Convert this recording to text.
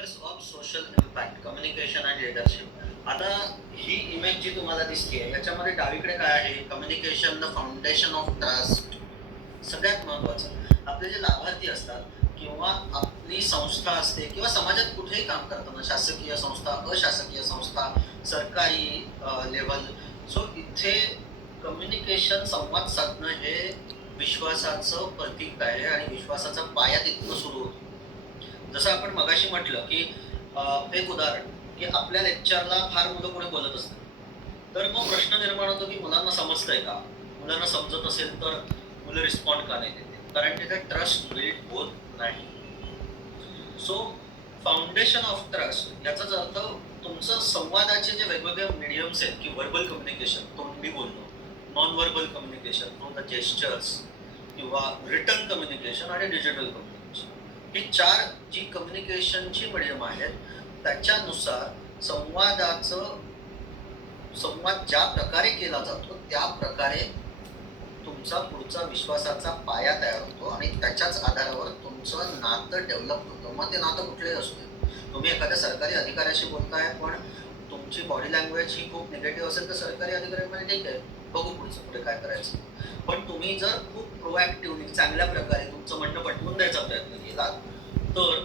Pillars of social impact communication and leadership. आता ही image जी तुम्हाला दिसते याच्यामध्ये डावीकडे काय आहे? Communication the foundation of trust. सगळ्यात महत्वाचं आपले जे लाभार्थी असतात किंवा आपली संस्था असते किंवा समाजात कुठेही काम करताना शासकीय संस्था, अशासकीय संस्था, सरकारी लेवल, सो इथे कम्युनिकेशन संवाद साधणं हे विश्वासाचं प्रतीक आहे आणि विश्वासाचा पाया तिथनं सुरू होतो. जसं आपण मगाशी म्हटलं की एक उदाहरण की आपल्या लेक्चरला फार मुलं कोणी बोलत असतात, तर मग प्रश्न निर्माण होतो की मुलांना समजतंय का? मुलांना समजत असेल तर मुलं रिस्पॉन्ड का नाही देते? कारण तिथे ट्रस्ट बिल्ड होत नाही. सो फाउंडेशन ऑफ ट्रस्ट याचाच अर्थ तुमचं संवादाचे जे वेगवेगळे मीडियम्स आहेत की व्हर्बल कम्युनिकेशन, तोंडी बोलणं, non verbal communication through the gestures किंवा रिटर्न कम्युनिकेशन आणि डिजिटल कम्युनिकेशन, ही चार जी कम्युनिकेशनची मीडियम आहेत त्याच्यानुसार संवाद ज्या प्रकारे केला जातो त्या प्रकारे तुमचा पुढचा विश्वासाचा पाया तयार होतो आणि त्याच्याच आधारावर तुमचं नातं डेव्हलप होतं. मग ते नातं कुठलंही असू दे. तुम्ही एखाद्या सरकारी अधिकाऱ्याशी बोलताय पण तुमची बॉडी लँग्वेज ही खूप निगेटिव्ह असेल तर सरकारी अधिकारी म्हणजे ठीक आहे, बघू पुढचं पुढे काय करायचं. पण तुम्ही जर खूप प्रोएक्टिव्हली चांगल्या प्रकारे तुमचं म्हणणं पटवून द्यायचा प्रयत्न केला तर